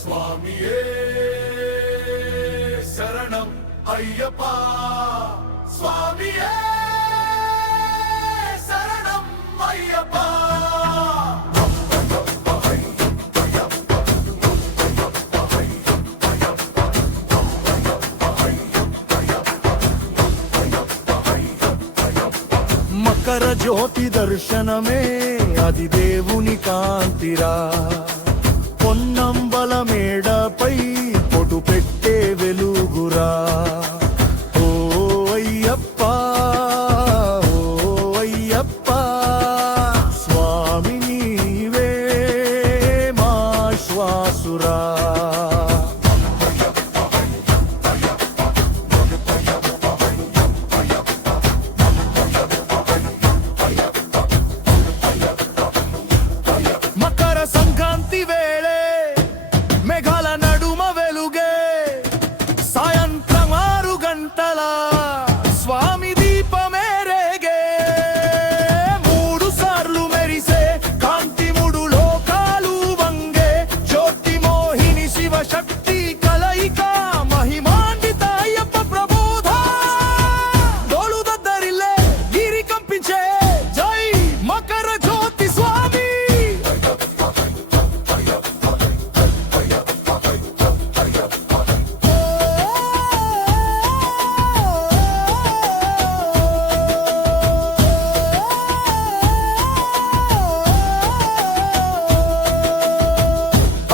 స్వామియే శరణం అయ్యప్ప స్వామియే శరణం అయ్యప్ప మకర జ్యోతి దర్శనమే అది దేవుని కాంతిరా పొన్నంబల మేడపై పొటు పెట్టే వెలుగురా ఓ అయ్యప్ప స్వామి నీవే మా శ్వాసురా మకర సంక్రాంతి వేళే మేఘాల నడుమ వెలుగే సాయంత్రం 6 గంటల స్వామి దీపమే రేగే 3 సార్లు మెరిసే కాంతి 3 లోకాలు వంగే జ్యోతి మోహిని శివ శక్తి కలయిక మహిమాన్విత అయ్యప్ప ప్రబోధ డోలు దద్దరిల్లే గిరి కంపించే జై మకర జ్యోతి స్వామి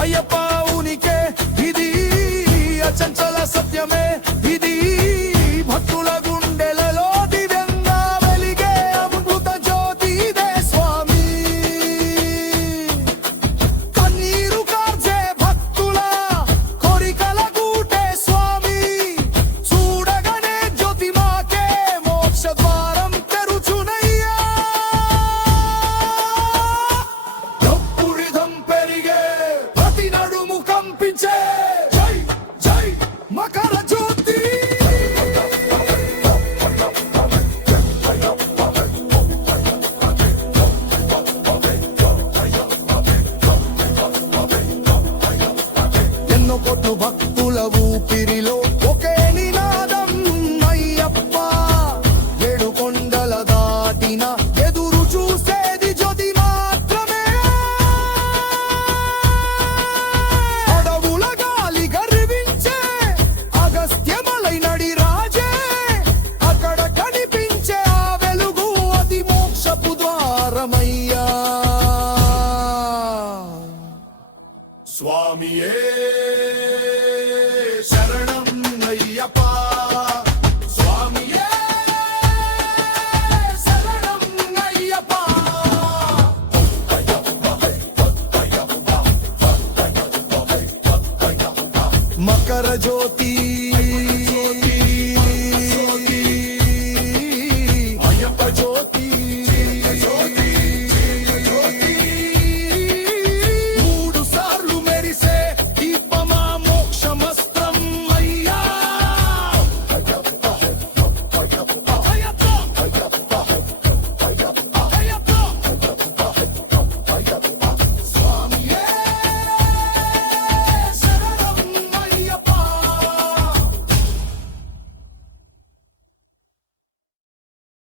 అయ్యప్ప ఉనికే ఇది అచంచల సత్యమే ఇది భక్తుల గుండెలలో దివ్యంగా వెలిగే అద్భుత జ్యోతి ఇదే స్వామి కన్నీరు కార్చే భక్తుల కోరికల గూటే స్వామి చూడగానే జ్యోతి మాకే మోక్ష ద్వారం తెరుచునయ్యా దప్పురిధం పెరిగే ప్రతి నడుము కంపించే జై జై మకర జ్యోతి ఎన్నో కోట్ల భక్తుల ఊపిరిలో ఒకే నినాదం అయ్యప్ప 7 కొండల దాటిన ఎదురు చూసేది జ్యోతి మాత్రమే అడవుల గాలి గర్వించే అగస్త్యమలై నడి రాజే అక్కడ కనిపించే ఆ వెలుగు అది మోక్షపు ద్వారమయ్యా స్వామియే